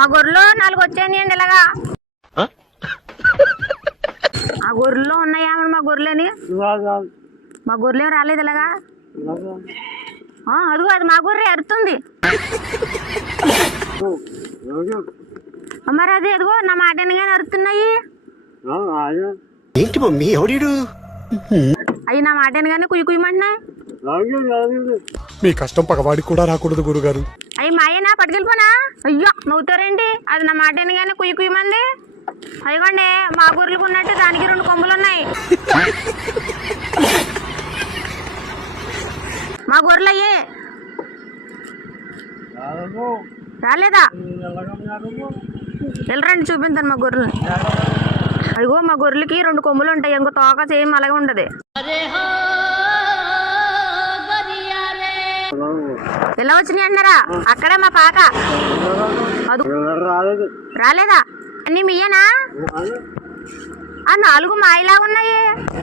మా గొర్రెలో నాలుగు వచ్చాయండి ఇలాగా. ఆ? గొర్రెలో ఉన్నాయా మా గొర్రెలని? మా గొర్రెలు ఏం రాలేదు ఇలాగా? ఆ, అదిగో అది మా గొర్రె అరుతుంది. మరి అది అదిగో నా మాట కానీ అరుతున్నాయి. ఏంటి మమ్మీ ఎవడీడు? అవి నా మాట కానీ కుయ్యి కుయ్యమంటున్నాయి. మీ కష్టం పగవాడికి కూడా రాకూడదు గురుగారు. మాయేనా పట్టుకెళ్ళిపోనా? అయ్యో నవ్వుతారేంటి? అది నా మాట కానీ కుయ్యి కుయ్యమంది. అయ్యండి మా గొర్రెలకు ఉన్నట్టు దానికి రెండు కొమ్ములు ఉన్నాయి మా గొర్రెలు అయ్యే. రాలేదా? వెళ్ళరండి చూపించాను మా గొర్రెలు అదిగో మా గొర్రెలకి రెండు కొమ్ములు ఉంటాయి. ఇంకో తోక సేమ్ అలాగే ఉంటది ఎలా వచ్చినాయి అంటున్నారా అక్కడే మా పాక. రాలేదా. అన్ని మీయేనా? ఆ నాలుగు మాయలా ఉన్నాయి